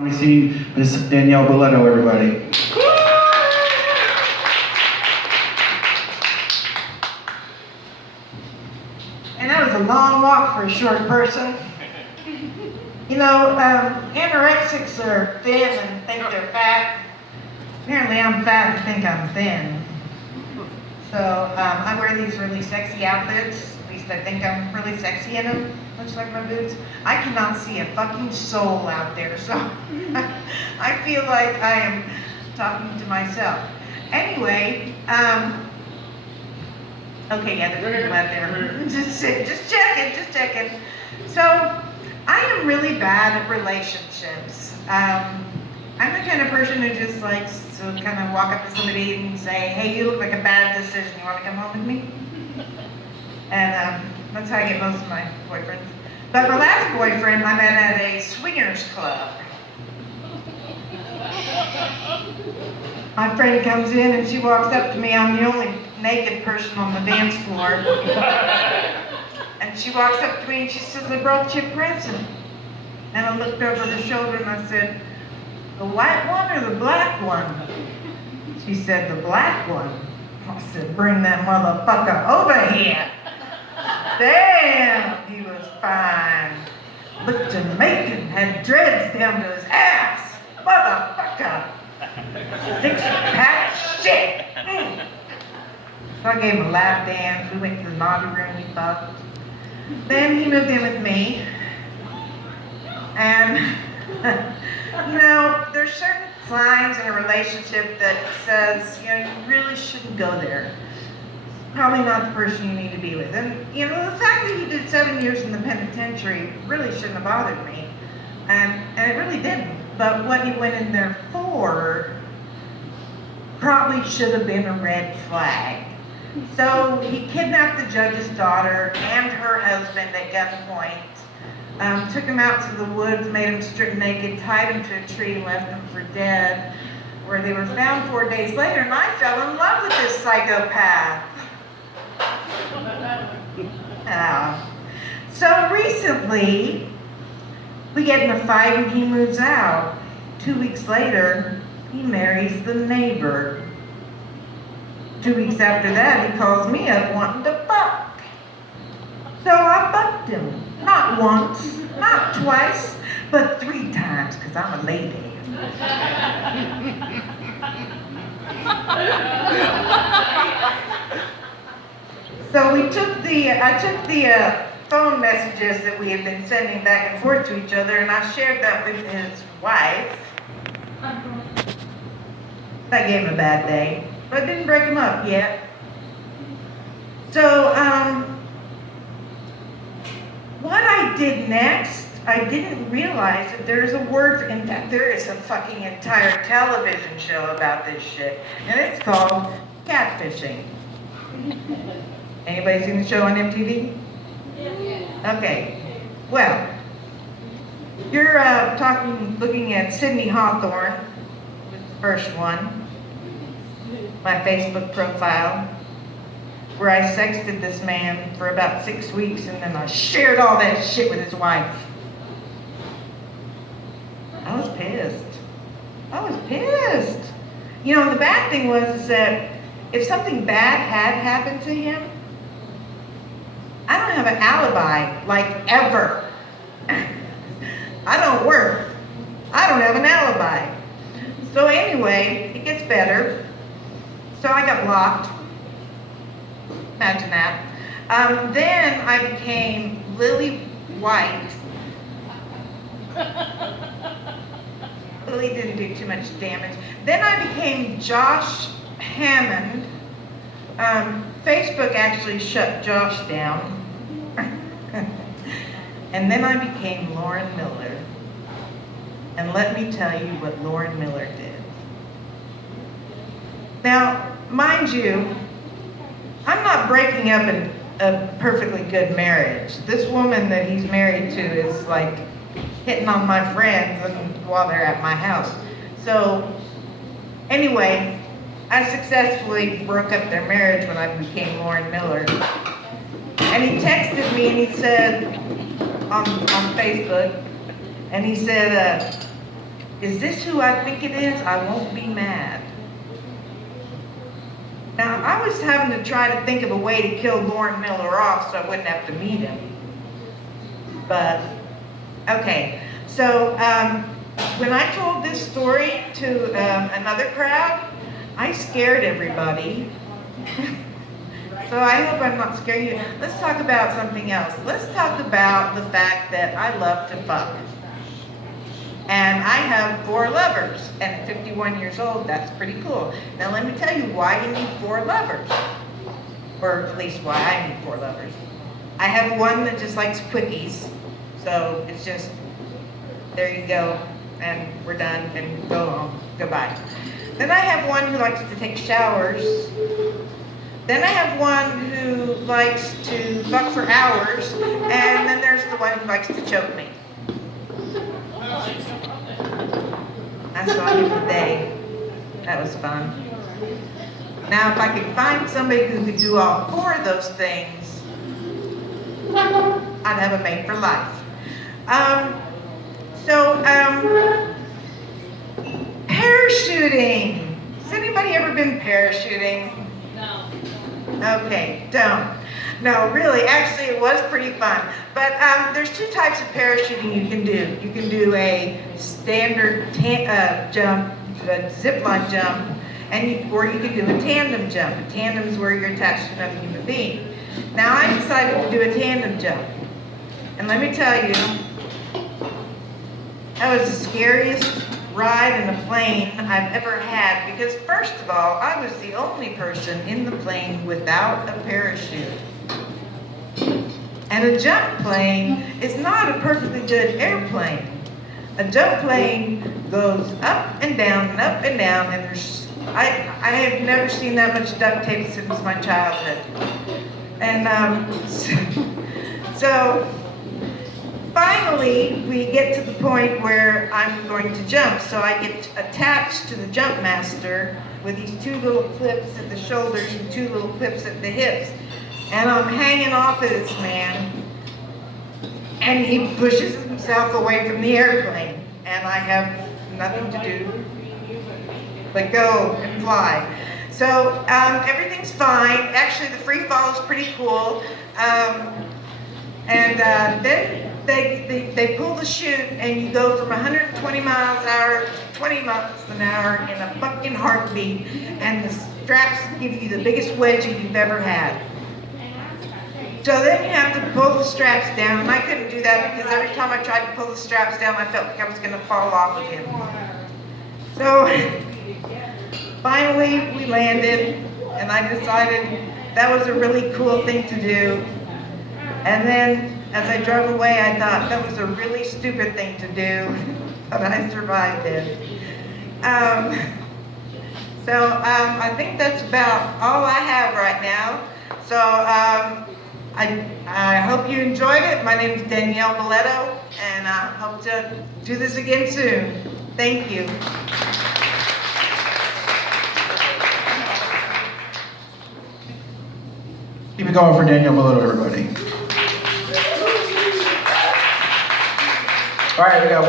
We see Miss Danielle Boletto, everybody. And that was a long walk for a short person. You know, anorexics are thin and think they're fat. Apparently I'm fat and think I'm thin. So I wear these really sexy outfits. At least I think I'm really sexy in them. Looks like my boots. I cannot see a fucking soul out there, so I feel like I am talking to myself. Anyway, okay, yeah, there's people out there. Just checking. So, I am really bad at relationships. I'm the kind of person who just likes to kind of walk up to somebody and say, hey, you look like a bad decision. You want to come home with me? And that's how I get most of my boyfriends. But my last boyfriend I met at a swingers club. My friend comes in and she walks up to me. I'm the only naked person on the dance floor. And she walks up to me and she says, I brought you a present. And I looked over her shoulder and I said, the white one or the black one? She said, the black one. I said, bring that motherfucker over here. Damn, he was fine. Looked Jamaican, had dreads down to his ass. Motherfucker. Six-pack shit. So I gave him a lap dance. We went to the naughty room, we fucked. Then he moved in with me. And, you know, there's certain signs in a relationship that says, you know, you really shouldn't go there. Probably not the person you need to be with. And, you know, the fact that he did 7 years in the penitentiary really shouldn't have bothered me. And it really didn't. But what he went in there for probably should have been a red flag. So he kidnapped the judge's daughter and her husband at gunpoint, took him out to the woods, made him strip naked, tied him to a tree, and left him for dead, where they were found 4 days later, and I fell in love with this psychopath. So recently, we get in a fight and he moves out. 2 weeks later, he marries the neighbor. 2 weeks after that, he calls me up wanting to fuck. So I fucked him. Not once, not twice, but 3 times, because I'm a lady. So I took the phone messages that we had been sending back and forth to each other, and I shared that with his wife. That gave him a bad day, but it didn't break him up yet. So, what I did next, I didn't realize that there's a word, in fact, there is a fucking entire television show about this shit, and it's called catfishing. Anybody seen the show on MTV? Yes. Okay. Well, you're looking at Sydney Hawthorne, was the first one, my Facebook profile, where I sexted this man for about 6 weeks and then I shared all that shit with his wife. I was pissed. You know, the bad thing was that if something bad had happened to him, I don't have an alibi, like ever. I don't work. I don't have an alibi. So anyway, it gets better. So I got blocked. Imagine that. Then I became Lily White. Lily didn't do too much damage. Then I became Josh Hammond. Facebook actually shut Josh down. And then I became Lauren Miller. And let me tell you what Lauren Miller did. Now, mind you, I'm not breaking up a perfectly good marriage. This woman that he's married to is like hitting on my friends while they're at my house. So, anyway, I successfully broke up their marriage when I became Lauren Miller. And he texted me and he said, on Facebook, and he said, Is this who I think it is? I won't be mad. Now, I was having to try to think of a way to kill Lauren Miller off so I wouldn't have to meet him. But, okay. So, when I told this story to another crowd, I scared everybody. So I hope I'm not scaring you. Let's talk about something else. Let's talk about the fact that I love to fuck. And I have 4 lovers. And at 51 years old, that's pretty cool. Now let me tell you why you need 4 lovers. Or at least why I need 4 lovers. I have one that just likes quickies. So it's just, there you go. And we're done and go home. Goodbye. Then I have one who likes to take showers. Then I have one who likes to fuck for hours, and then there's the one who likes to choke me. That's all I get today. That was fun. Now, if I could find somebody who could do all 4 of those things, I'd have a mate for life. Parachuting. Has anybody ever been parachuting? Okay, don't. No, really, actually it was pretty fun. But there's 2 types of parachuting you can do. You can do a standard jump, a zip line jump, or you can do a tandem jump. A tandem is where you're attached to another human being. Now I decided to do a tandem jump. And let me tell you, that was the scariest ride in a plane I've ever had, because first of all, I was the only person in the plane without a parachute. And a jump plane is not a perfectly good airplane. A jump plane goes up and down and up and down, and I have never seen that much duct tape since my childhood. And so finally, we get to the point where I'm going to jump. So I get attached to the jump master with these 2 little clips at the shoulders and 2 little clips at the hips. And I'm hanging off of this man. And he pushes himself away from the airplane. And I have nothing to do but go and fly. So everything's fine. Actually, the free fall is pretty cool. Then they pull the chute and you go from 120 miles an hour to 20 miles an hour in a fucking heartbeat, and the straps give you the biggest wedgie you've ever had. So then you have to pull the straps down, and I couldn't do that because every time I tried to pull the straps down, I felt like I was going to fall off of him. So finally we landed, and I decided that was a really cool thing to do. And then as I drove away, I thought that was a really stupid thing to do, but I survived it. I think that's about all I have right now. So I hope you enjoyed it. My name is Danielle Valletto, and I hope to do this again soon. Thank you. Keep it going for Danielle Valletto, everybody. All right, we got one.